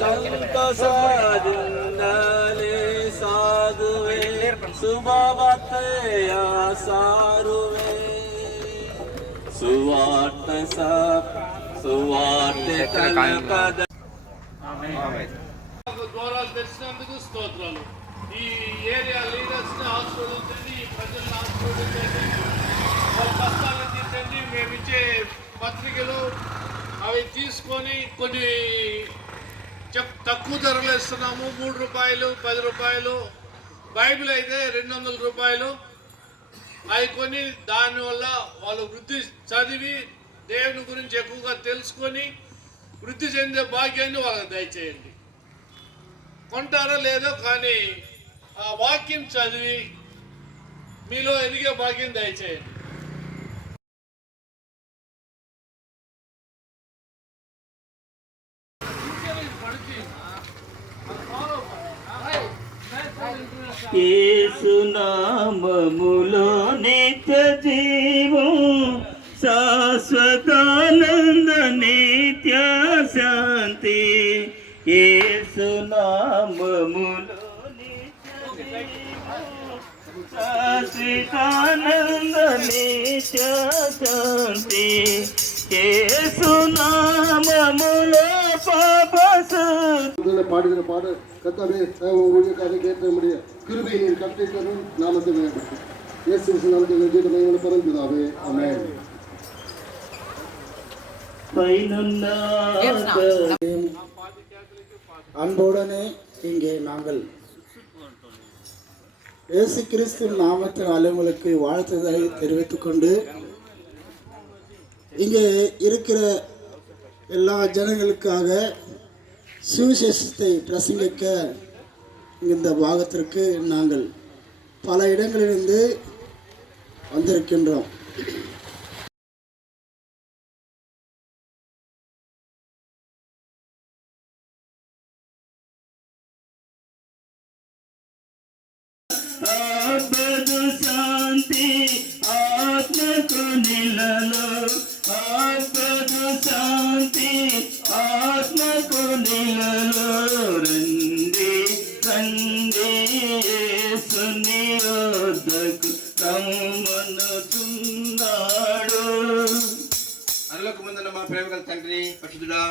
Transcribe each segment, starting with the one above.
ಸಂತಸದಿಂದಲೇ ಸಾಗುವೆ ಶುಭವಾರ್ತೆಯ ಸಾರುವೆ ಸುವಾರ್ತೆ ಕಲ್ಪದ ద్వారా తెచ్చినందుకు స్తోత్రాలు. ఈ ఏరియా లీడర్స్ ని ఆశీర్వదించండి, ఈ ప్రజలను ఆశీర్వదించండి, వాళ్ళ కష్టాలను తీర్చండి. మేము ఇచ్చే పత్రికలు అవి తీసుకొని కొన్ని తక్కువ ధరలు ఇస్తున్నాము. 3 రూపాయలు, 10 రూపాయలు. బైబిల్ అయితే 200 రూపాయలు. అవి కొని దానివల్ల వాళ్ళు వృద్ధి చదివి దేవుని గురించి ఎక్కువగా తెలుసుకొని వృద్ధి చెందే భాగ్యాన్ని వాళ్ళకి దయచేయండి. కొంటారో లేదో కానీ ఆ వాక్యం చదివి మీలో ఎదిగే భాగ్యం దయచేయండి. యేసు నామములో నిత్య జీవం శాశ్వతానంద నిత్య శాంతి. యేసు నామములో నిత్య జీవం శాశ్వతానంద నిత్య శాంతి. యేసు நாமமுலே பாடுகிற பாடல் கர்த்தாவே ஊழியக்காரரை கேட்க முடிய கிருபையை நீர் கட்டளையிட்டதும் நாமத்தை மேம்படுத்தும். இயேசு நாமத்தில் ஜெபம் பரந்துதாவே ஆமென். அன்புடனே இங்கே நாங்கள் இயேசு கிறிஸ்து நாமத்தினாலே உங்களுக்கு வாழ்த்துதலை தெரிவித்துக் கொண்டு இங்கே இருக்கிற எல்லா ஜனங்களுக்காக சுவிசேஷத்தை பிரசங்கிக்க இந்த பாகத்திற்கு நாங்கள் பல இடங்களிலிருந்து வந்திருக்கின்றோம். శాంతి ఆత్మకు నిలలో శాంతి ఆత్మకు నిలలో రండి రండి యేసుని వద్దకు రమ్మనుచున్నాడు. అరలకు ముందున్న మా ప్రేమగల తండ్రి పరిశుద్ధుడా,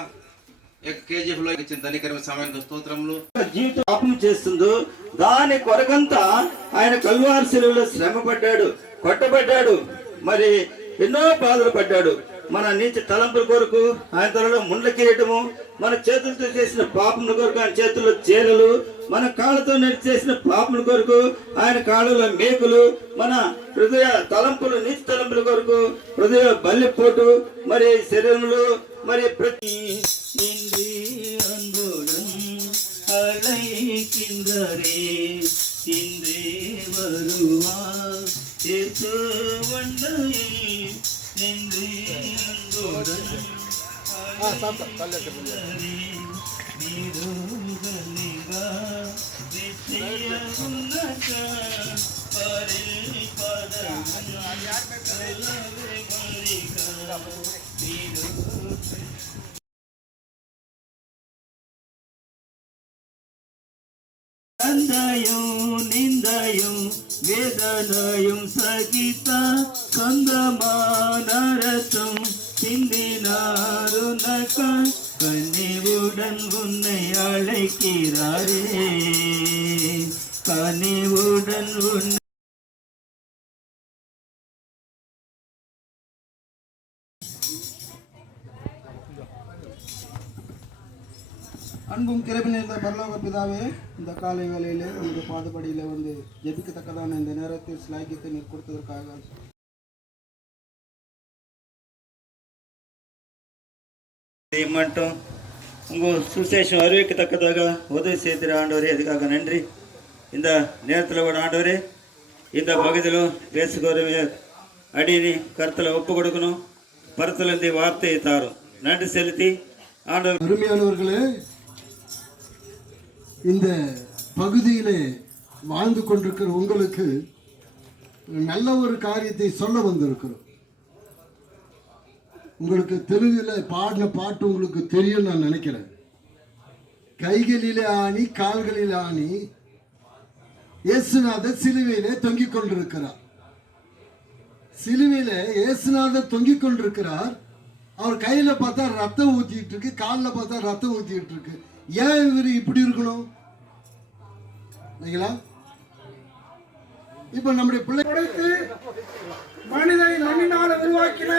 KGF లో ఇచ్చిన ధనికరమైన సమయానికి స్తోత్రములు. జీవితం పాపం చేస్తుందో దాని కొరకంతా ఆయన కల్వారి శిలువలో శ్రమ పడ్డాడు, కొట్టబడ్డాడు, మరి ఎన్నో బాధలు పడ్డాడు. మన నీచ తలంపుల కొరకు ఆయన తలలో ముండ్ల కిరీటము, మన చేతులతో చేసిన పాపముల కొరకు ఆయన చేతుల్లో చీరలు, మన కాళ్ళతో చేసిన పాపముల కొరకు ఆయన కాళ్ళలో మేకులు, మన హృదయ తలంపులు నీచ తలంపుల కొరకు హృదయ బల్లిపోటు, మరి శరీరంలో మరి ప్రతి அழைக்கின்றரே இன்றே வருவார் இயேசு வண்டையில் நின்றே அன்புடன் நீருகலிகா நித்திய உன்னத பரில் பதம் கலவை மலிகா நீரு நிந்தையும் நிந்தையும் வேதனையும் சகித்த சொந்தமான ரத்தம் சிந்தினாருனக்க கனிவுடன் உன்னை அழைக்கிறாரே, கனிவுடன் உன்னை அன்பும் கிருபை நிறைந்த பரலோக பிதாவே, இந்த காலை வேளையிலே உங்களுடைய பாதுபடியில வந்து ஜெபிக்கத்தக்கதான இந்த நேரத்தில் ஸ்லாகியத்தை நீர் கொடுத்ததற்காக மட்டும் உங்கள் சுசேஷம் அறிவிக்கத்தக்கதாக உதவி செய்கிற ஆண்டவரே, அதுக்காக நன்றி. இந்த நேரத்தில் கூட ஆண்டவரே, இந்த பகுதியிலும் பேசுகிறவங்க அடினி கருத்தில் ஒப்பு கொடுக்கணும், பரத்துலேருந்து வார்த்தையை தாரும். நன்றி செலுத்தி ஆண்டவர். அருமையானவர்களே, இந்த பகுதியிலே வாழ்ந்து கொண்டிருக்கிற உங்களுக்கு நல்ல ஒரு காரியத்தை சொல்ல வந்திருக்கிறோம். உங்களுக்கு தெலுங்குல பாடின பாட்டு உங்களுக்கு தெரியும் நான் நினைக்கிறேன். கைகளிலே ஆணி கால்களிலே ஆணி இயேசுநாதர் சிலுவையிலே தொங்கிக் கொண்டிருக்கிறார். சிலுவையில இயேசுநாதர் தொங்கிக் கொண்டிருக்கிறார். அவர் கையில பார்த்தா ரத்தம் ஊத்திட்டு இருக்கு, காலில் பார்த்தா ரத்தம் ஊத்திட்டு இருக்கு. ஏன் இவர் இப்படி இருக்கணும்? இப்ப நம்முடைய பிள்ளை மனிதனை மண்ணினால உருவாக்கின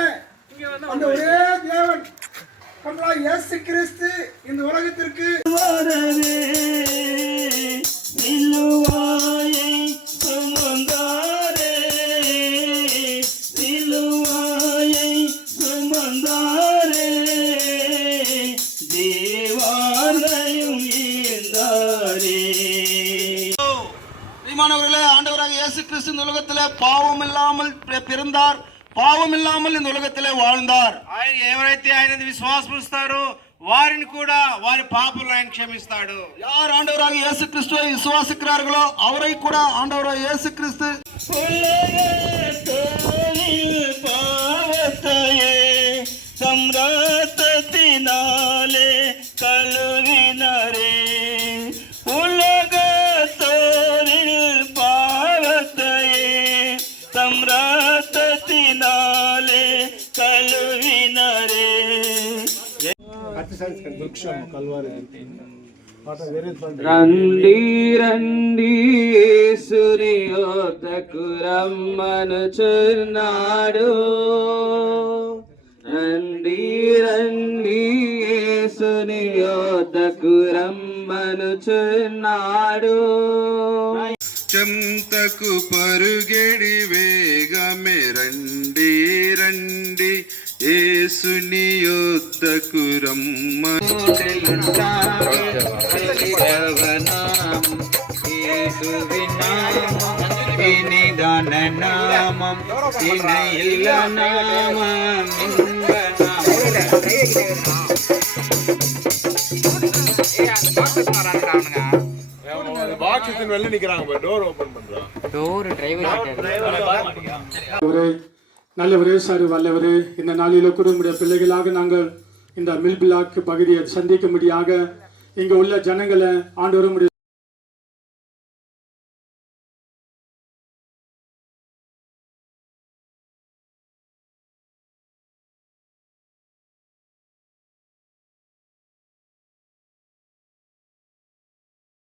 அந்த ஒரே தேவன் இயேசு கிறிஸ்து இந்த உலகத்திற்கு சிலுவாயை சுமந்தாரே, சிலுவாயை சுமந்தாரே, தேவாலயம் ஈந்தாரே. பிரியமானவர்களே, ஆண்டவராக இயேசு கிறிஸ்து இந்த உலகத்திலே பாவம் இல்லாமல் பிறந்தார், పాపం ఇల్లాமல் இந்த உலகத்திலே வாழ்ந்தார். ఆయన ఎవరైతే ఆయన విశ్వాసముస్తారో వారిని కూడా వారి పాపలను ఆయన క్షమిస్తాడు. யார் ஆண்டவராக இயேசு கிறிஸ்துவை விசுவாசிக்கிறார்களோ அவரை கூட ஆண்டவராக இயேசு கிறிஸ்து பாவத்தையே சம்ராத்தத்தினாலே கழுவினரே, உலகத்தோரில் பாவத்தையே சம்ராத்தத்தினாலே கழுவினரே. రండి రండి యేసుని యొద్దకు రమ్మనుచున్నాడు, రండి రండి యేసుని యొద్దకు రమ్మనుచున్నాడు. చెంతకు పరుగెడి వేగమే రండి రండి యేసుని యొద్దకు రమ్మను. நாமம் இல்ல நாமம் நல்லவரே சார் வல்லவரே, இந்த நாளில கூட உடைய பிள்ளைகளாக நாங்கள் இந்த மில் பிளாக் பகுதியை சந்திக்கும்படியாக இங்க உள்ள ஜனங்களை ஆண்டவரும்